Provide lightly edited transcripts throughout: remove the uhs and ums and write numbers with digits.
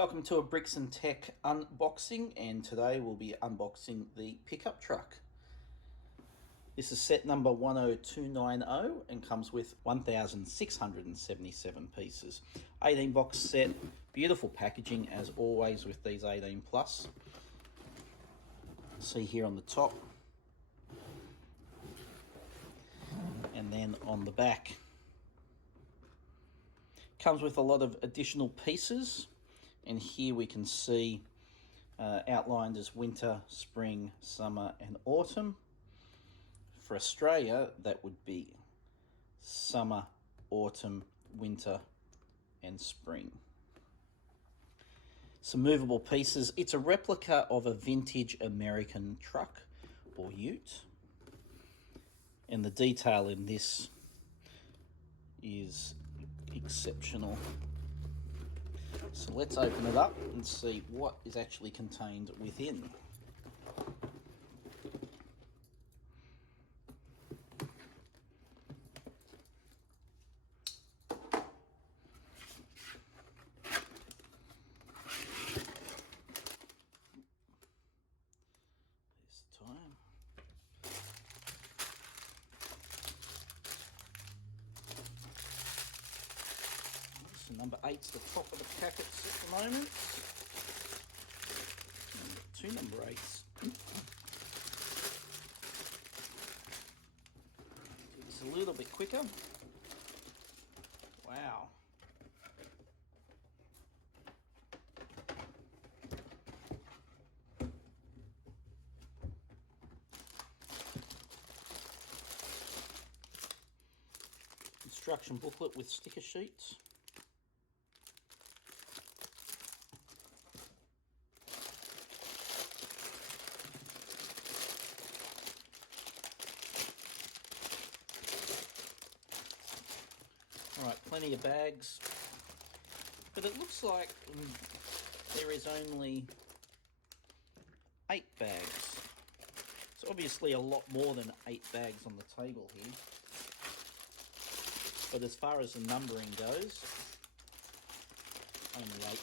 Welcome to a Bricksntech unboxing, and today we'll be unboxing the pickup truck. This is set number 10290 and comes with 1,677 pieces. 18 box set, beautiful packaging as always with these 18 plus. See here on the top, and then on the back. Comes with a lot of additional pieces. And here we can see outlined as winter, spring, summer and autumn. For Australia, that would be summer, autumn, winter and spring. Some movable pieces. It's a replica of a vintage American truck or ute. And the detail in this is exceptional. So let's open it up and see what is actually contained within. This time. So number 8's the top of the packets at the moment. Number 2 number 8s. Do this a little bit quicker. Wow. Instruction booklet with sticker sheets. All right, plenty of bags, but it looks like there is only 8 bags. It's obviously a lot more than 8 bags on the table here. But as far as the numbering goes, only 8.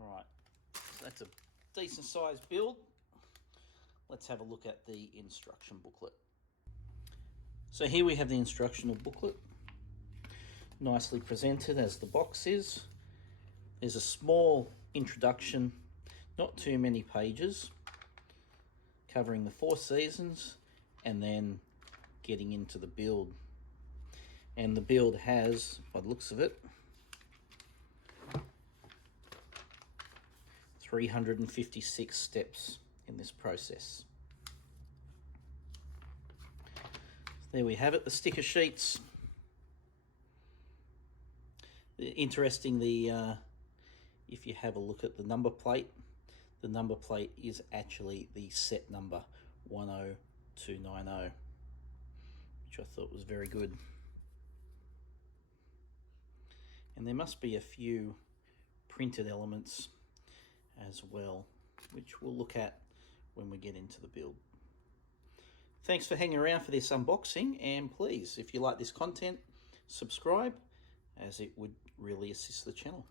All right, so that's a decent sized build. Let's have a look at the instruction booklet. So here we have the instructional booklet, nicely presented as the box is. There's a small introduction, not too many pages, covering the 4 seasons and then getting into the build. And the build has, by the looks of it, 356 steps in this process. There we have it, the sticker sheets. Interesting, if you have a look at the number plate, the number plate is actually the set number 10290, which I thought was very good. And there must be a few printed elements as well, which we'll look at when we get into the build. Thanks for hanging around for this unboxing, and please, if you like this content, subscribe, as it would really assist the channel.